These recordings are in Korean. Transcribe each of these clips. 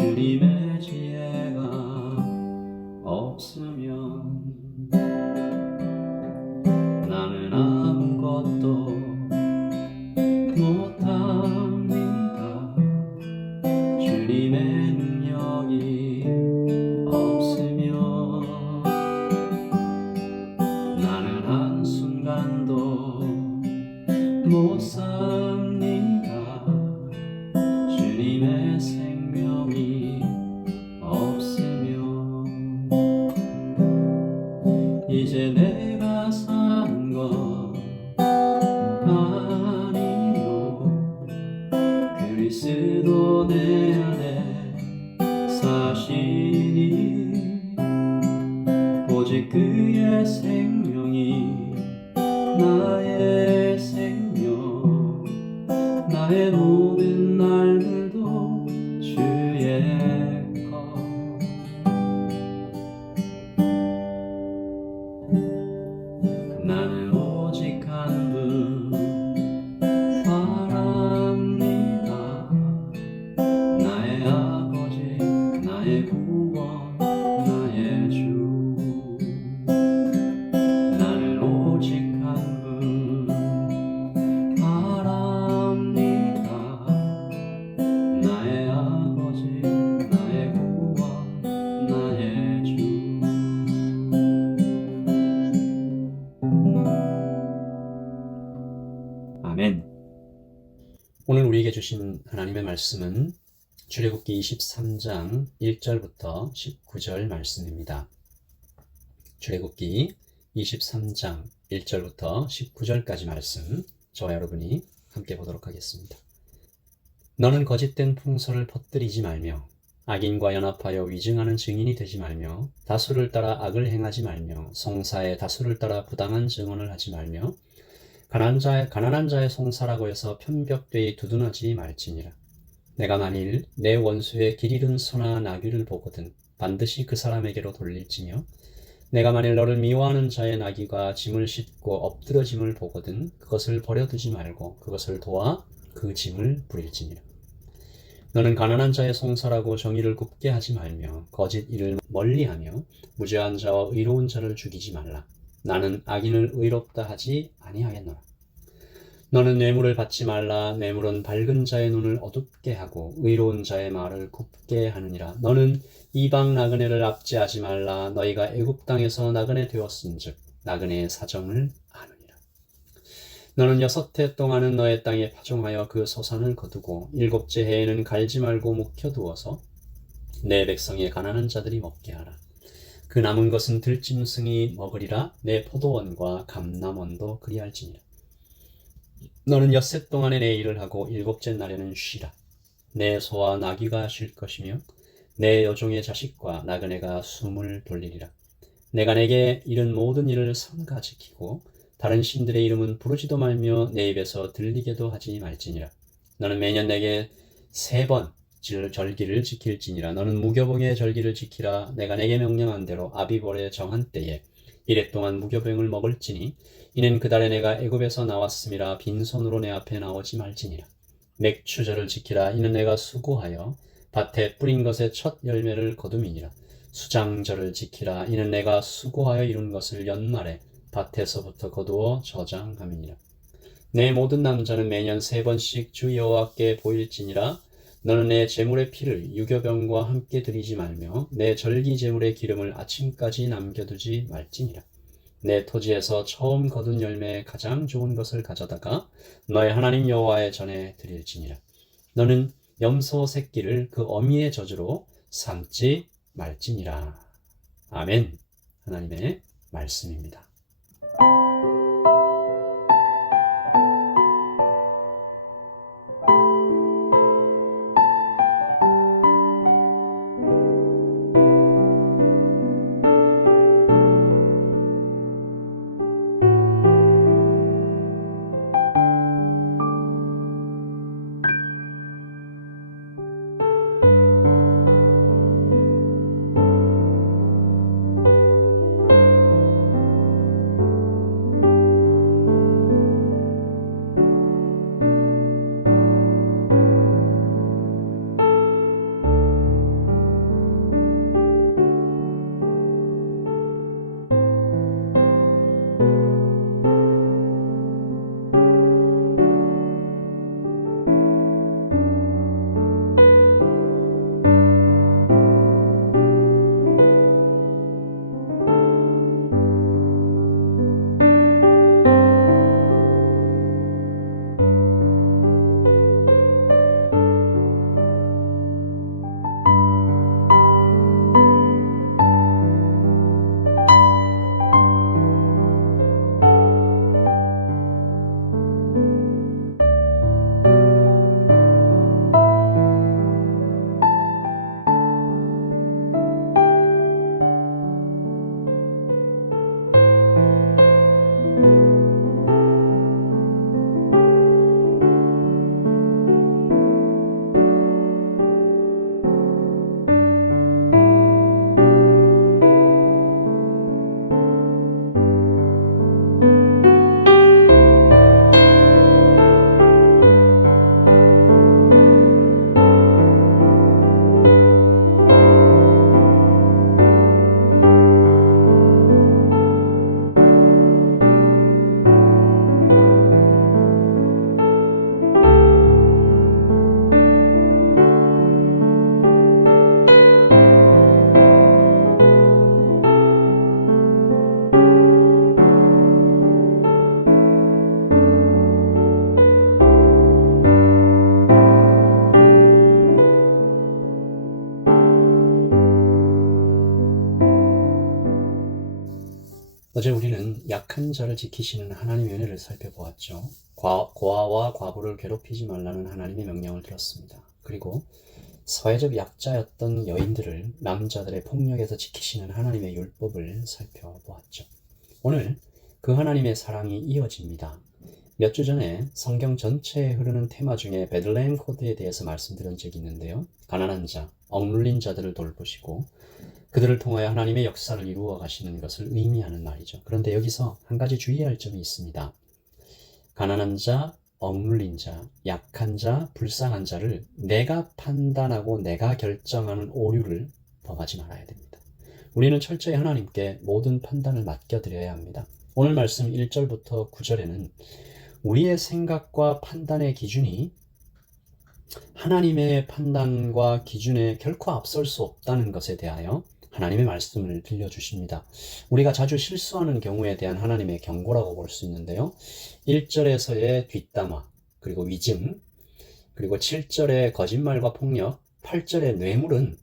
주님의 이제 내가 사는 것 주신 하나님의 말씀은 출애굽기 23장 1절부터 19절 말씀입니다. 출애굽기 23장 1절부터 19절까지 말씀 저와 여러분이 함께 보도록 하겠습니다. 너는 거짓된 풍설을 퍼뜨리지 말며 악인과 연합하여 위증하는 증인이 되지 말며 다수를 따라 악을 행하지 말며 성사의 다수를 따라 부당한 증언을 하지 말며 가난한 자의, 가난한 자의 송사라고 해서 편벽되이 두둔하지 말지니라. 내가 만일 내 원수의 길 잃은 소나 나귀를 보거든 반드시 그 사람에게로 돌릴지며 내가 만일 너를 미워하는 자의 나귀가 짐을 싣고 엎드러짐을 보거든 그것을 버려두지 말고 그것을 도와 그 짐을 부릴지니라. 너는 가난한 자의 송사라고 정의를 굽게 하지 말며 거짓 일을 멀리하며 무죄한 자와 의로운 자를 죽이지 말라. 나는 악인을 의롭다 하지 아니하겠노라. 너는 뇌물을 받지 말라. 뇌물은 밝은 자의 눈을 어둡게 하고 의로운 자의 말을 굽게 하느니라. 너는 이방 나그네를 압제하지 말라. 너희가 애굽 땅에서 나그네 되었은즉 나그네의 사정을 아느니라. 너는 여섯 해 동안은 너의 땅에 파종하여 그 소산을 거두고 일곱째 해에는 갈지 말고 묵혀두어서 내 백성의 가난한 자들이 먹게 하라. 그 남은 것은 들짐승이 먹으리라. 내 포도원과 감남원도 그리할지니라. 너는 엿새 동안에 내 일을 하고 일곱째 날에는 쉬라. 내 소와 나귀가 쉴 것이며 내 여종의 자식과 나그네가 숨을 돌리리라. 내가 내게 이른 모든 일을 삼가 지키고 다른 신들의 이름은 부르지도 말며 내 입에서 들리게도 하지 말지니라. 너는 매년 내게 세 번 절기를 지킬지니라. 너는 무교병의 절기를 지키라. 내가 내게 명령한 대로 아비벌의 정한 때에 이래 동안 무교병을 먹을지니 이는 그달에 내가 애굽에서 나왔음이라 빈손으로 내 앞에 나오지 말지니라. 맥추절을 지키라. 이는 내가 수고하여 밭에 뿌린 것의 첫 열매를 거둠이니라. 수장절을 지키라. 이는 내가 수고하여 이룬 것을 연말에 밭에서부터 거두어 저장함이니라. 내 모든 남자는 매년 세 번씩 주 여호와께 보일지니라 너는 내 제물의 피를 유교병과 함께 드리지 말며 내 절기 제물의 기름을 아침까지 남겨두지 말지니라. 내 토지에서 처음 거둔 열매의 가장 좋은 것을 가져다가 너의 하나님 여호와의 전에 드릴지니라. 너는 염소 새끼를 그 어미의 저주로 삼지 말지니라. 아멘. 하나님의 말씀입니다. 어제 우리는 약한 자를 지키시는 하나님의 은혜를 살펴보았죠. 과, 고아와 과부를 괴롭히지 말라는 하나님의 명령을 들었습니다. 그리고 사회적 약자였던 여인들을 남자들의 폭력에서 지키시는 하나님의 율법을 살펴보았죠. 오늘 그 하나님의 사랑이 이어집니다. 몇 주 전에 성경 전체에 흐르는 테마 중에 베들레헴 코드에 대해서 말씀드린 적이 있는데요. 가난한 자, 억눌린 자들을 돌보시고 그들을 통하여 하나님의 역사를 이루어 가시는 것을 의미하는 말이죠. 그런데 여기서 한 가지 주의할 점이 있습니다. 가난한 자, 억눌린 자, 약한 자, 불쌍한 자를 내가 판단하고 내가 결정하는 오류를 범하지 말아야 됩니다. 우리는 철저히 하나님께 모든 판단을 맡겨드려야 합니다. 오늘 말씀 1절부터 9절에는 우리의 생각과 판단의 기준이 하나님의 판단과 기준에 결코 앞설 수 없다는 것에 대하여 하나님의 말씀을 들려주십니다. 우리가 자주 실수하는 경우에 대한 하나님의 경고라고 볼 수 있는데요. 1절에서의 뒷담화, 그리고 위증, 그리고 7절의 거짓말과 폭력, 8절의 뇌물은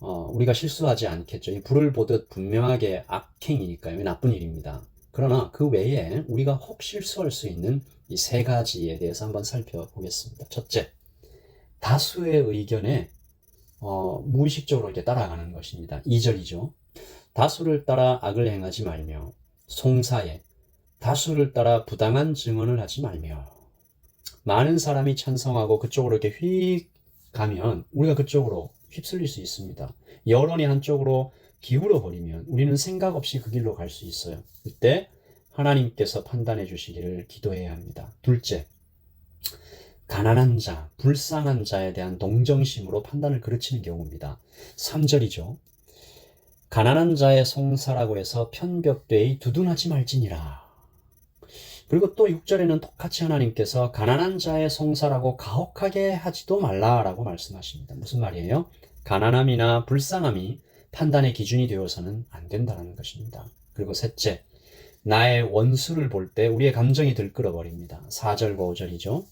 어, 우리가 실수하지 않겠죠. 이 불을 보듯 분명하게 악행이니까요. 나쁜 일입니다. 그러나 그 외에 우리가 혹 실수할 수 있는 이 세 가지에 대해서 한번 살펴보겠습니다. 첫째, 다수의 의견에 어, 무의식적으로 이렇게 따라가는 것입니다. 2절이죠. 다수를 따라 악을 행하지 말며 송사에 다수를 따라 부당한 증언을 하지 말며 많은 사람이 찬성하고 그쪽으로 이렇게 휙 가면 우리가 그쪽으로 휩쓸릴 수 있습니다. 여론이 한쪽으로 기울어 버리면 우리는 생각 없이 그 길로 갈 수 있어요. 그때 하나님께서 판단해 주시기를 기도해야 합니다. 둘째, 가난한 자, 불쌍한 자에 대한 동정심으로 판단을 그르치는 경우입니다. 3절이죠. 가난한 자의 송사라고 해서 편벽되이 두둔하지 말지니라. 그리고 또 6절에는 똑같이 하나님께서 가난한 자의 송사라고 가혹하게 하지도 말라라고 말씀하십니다. 무슨 말이에요? 가난함이나 불쌍함이 판단의 기준이 되어서는 안 된다는 것입니다. 그리고 셋째, 나의 원수를 볼 때 우리의 감정이 들끓어 버립니다. 4절과 5절이죠.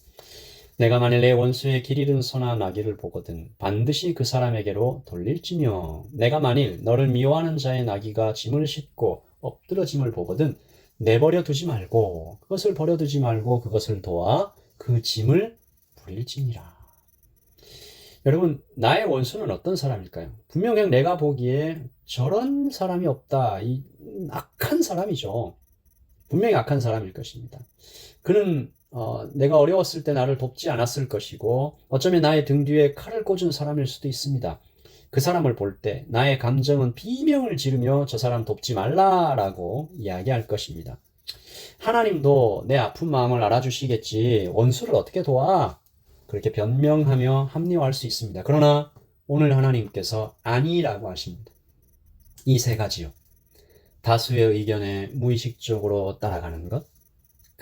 내가 만일 내 원수의 길 잃은 소나 나귀를 보거든 반드시 그 사람에게로 돌릴지며 내가 만일 너를 미워하는 자의 나귀가 짐을 싣고 엎드러짐을 보거든 내버려 두지 말고 그것을 버려두지 말고 그것을 도와 그 짐을 부릴지니라. 여러분 나의 원수는 어떤 사람일까요? 분명 그냥 내가 보기에 저런 사람이 없다. 이 악한 사람이죠. 분명히 악한 사람일 것입니다. 그는 어, 내가 어려웠을 때 나를 돕지 않았을 것이고 어쩌면 나의 등 뒤에 칼을 꽂은 사람일 수도 있습니다. 그 사람을 볼 때 나의 감정은 비명을 지르며 저 사람 돕지 말라라고 이야기할 것입니다. 하나님도 내 아픈 마음을 알아주시겠지 원수를 어떻게 도와? 그렇게 변명하며 합리화할 수 있습니다. 그러나 오늘 하나님께서 아니라고 하십니다. 이 세 가지요. 다수의 의견에 무의식적으로 따라가는 것,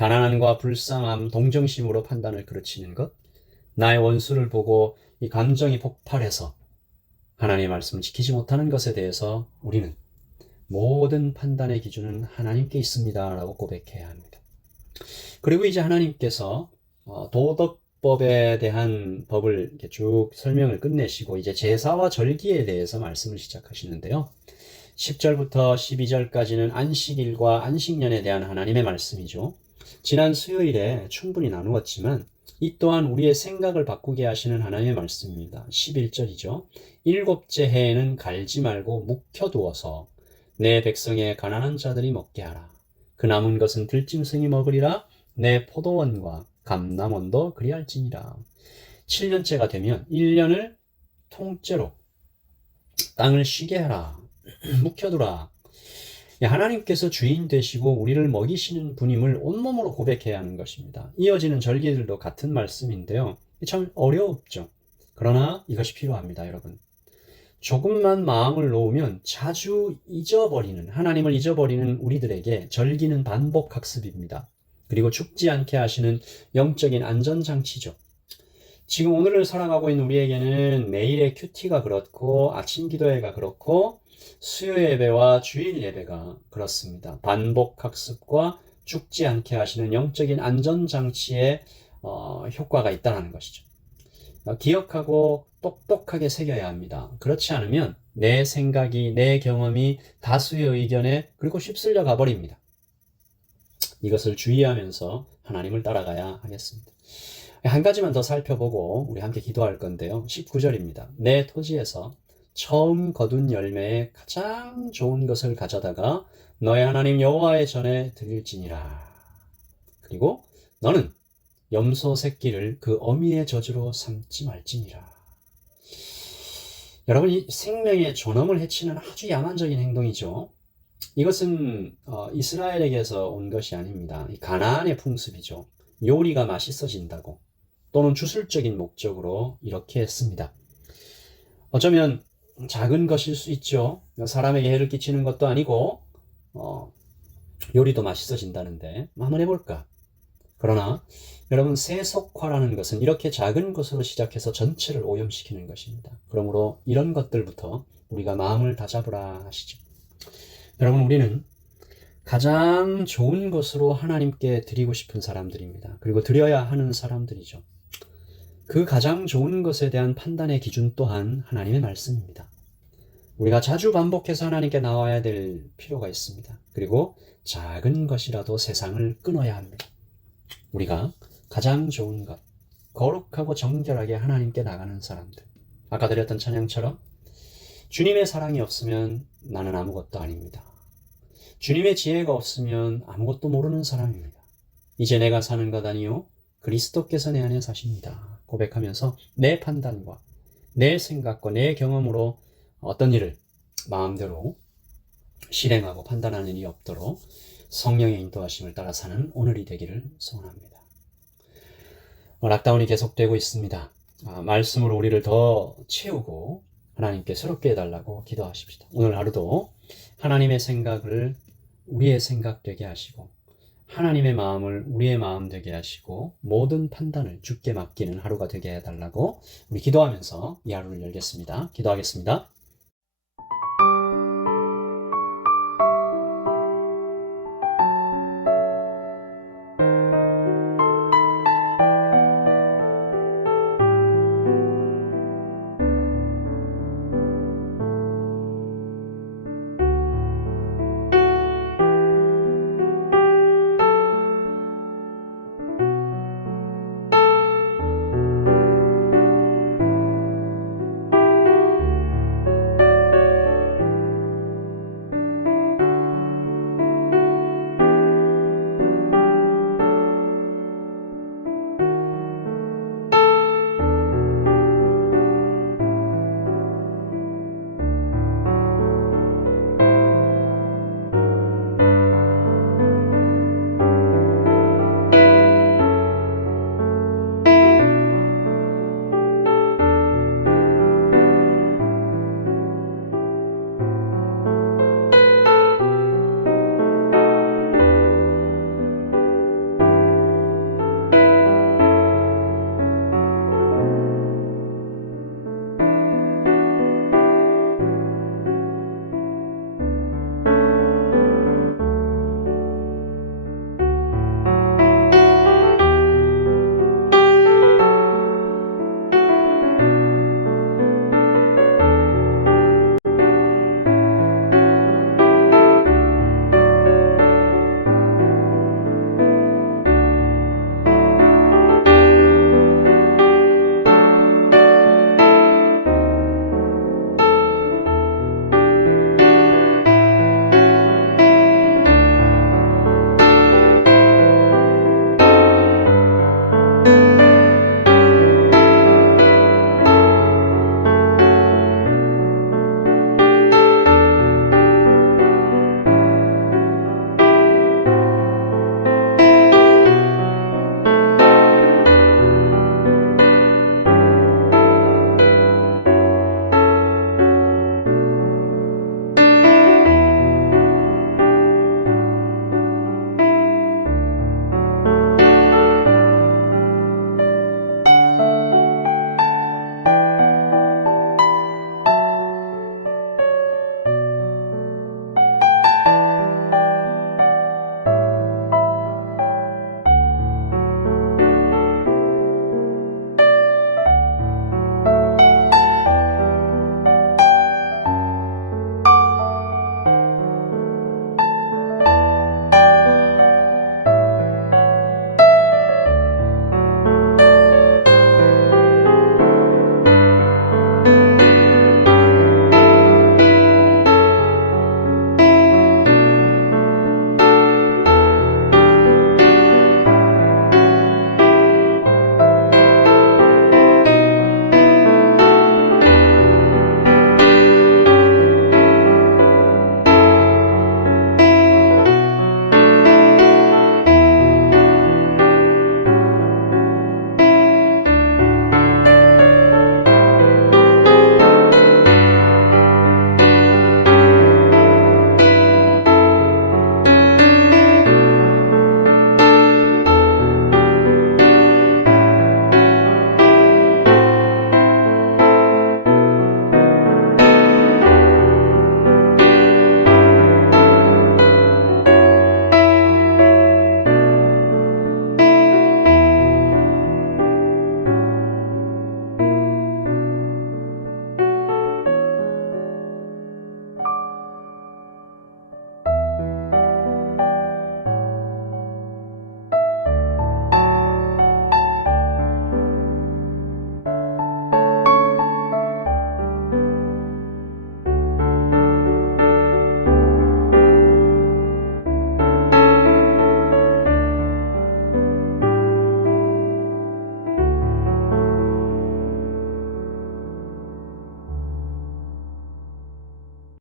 가난함과 불쌍함, 동정심으로 판단을 그르치는 것, 나의 원수를 보고 이 감정이 폭발해서 하나님의 말씀을 지키지 못하는 것에 대해서 우리는 모든 판단의 기준은 하나님께 있습니다. 라고 고백해야 합니다. 그리고 이제 하나님께서 어, 도덕법에 대한 법을 쭉 설명을 끝내시고 이제 제사와 절기에 대해서 말씀을 시작하시는데요. 10절부터 12절까지는 안식일과 안식년에 대한 하나님의 말씀이죠. 지난 수요일에 충분히 나누었지만 이 또한 우리의 생각을 바꾸게 하시는 하나님의 말씀입니다. 11절이죠. 일곱째 해에는 갈지 말고 묵혀두어서 내 백성의 가난한 자들이 먹게 하라. 그 남은 것은 들짐승이 먹으리라. 내 포도원과 감남원도 그리할지니라. 7년째가 되면 1년을 통째로 땅을 쉬게 하라. 묵혀두라. 하나님께서 주인 되시고 우리를 먹이시는 분임을 온몸으로 고백해야 하는 것입니다. 이어지는 절기들도 같은 말씀인데요. 참 어렵죠. 그러나 이것이 필요합니다, 여러분. 조금만 마음을 놓으면 자주 잊어버리는, 하나님을 잊어버리는 우리들에게 절기는 반복 학습입니다. 그리고 죽지 않게 하시는 영적인 안전장치죠. 지금 오늘을 살아가고 있는 우리에게는 매일의 큐티가 그렇고, 아침 기도회가 그렇고, 수요 예배와 주일 예배가 그렇습니다. 반복 학습과 죽지 않게 하시는 영적인 안전 장치의 어, 효과가 있다는 것이죠. 어, 기억하고 똑똑하게 새겨야 합니다. 그렇지 않으면 내 생각이, 내 경험이 다수의 의견에 그리고 휩쓸려 가버립니다. 이것을 주의하면서 하나님을 따라가야 하겠습니다. 한 가지만 더 살펴보고 우리 함께 기도할 건데요. 19절입니다. 내 토지에서 처음 거둔 열매에 가장 좋은 것을 가져다가 너의 하나님 여호와의 전에 드릴지니라. 그리고 너는 염소 새끼를 그 어미의 저주로 삼지 말지니라. 여러분 이 생명의 존엄을 해치는 아주 야만적인 행동이죠. 이것은 어, 이스라엘에게서 온 것이 아닙니다. 이 가나안의 풍습이죠. 요리가 맛있어진다고 또는 주술적인 목적으로 이렇게 했습니다. 어쩌면 작은 것일 수 있죠. 사람에게 해를 끼치는 것도 아니고 어, 요리도 맛있어진다는데 한번 해볼까? 그러나 여러분 세속화라는 것은 이렇게 작은 것으로 시작해서 전체를 오염시키는 것입니다. 그러므로 이런 것들부터 우리가 마음을 다잡으라 하시죠. 여러분 우리는 가장 좋은 것으로 하나님께 드리고 싶은 사람들입니다. 그리고 드려야 하는 사람들이죠. 그 가장 좋은 것에 대한 판단의 기준 또한 하나님의 말씀입니다. 우리가 자주 반복해서 하나님께 나와야 될 필요가 있습니다. 그리고 작은 것이라도 세상을 끊어야 합니다. 우리가 가장 좋은 것, 거룩하고 정결하게 하나님께 나가는 사람들. 아까 드렸던 찬양처럼 주님의 사랑이 없으면 나는 아무것도 아닙니다. 주님의 지혜가 없으면 아무것도 모르는 사람입니다. 이제 내가 사는 것 아니요 그리스도께서 내 안에 사십니다. 고백하면서 내 판단과 내 생각과 내 경험으로 어떤 일을 마음대로 실행하고 판단하는 일이 없도록 성령의 인도하심을 따라 사는 오늘이 되기를 소원합니다. 어, 락다운이 계속되고 있습니다. 아, 말씀으로 우리를 더 채우고 하나님께 새롭게 해달라고 기도하십시다. 오늘 하루도 하나님의 생각을 우리의 생각 되게 하시고 하나님의 마음을 우리의 마음 되게 하시고 모든 판단을 주께 맡기는 하루가 되게 해달라고 우리 기도하면서 이 하루를 열겠습니다. 기도하겠습니다.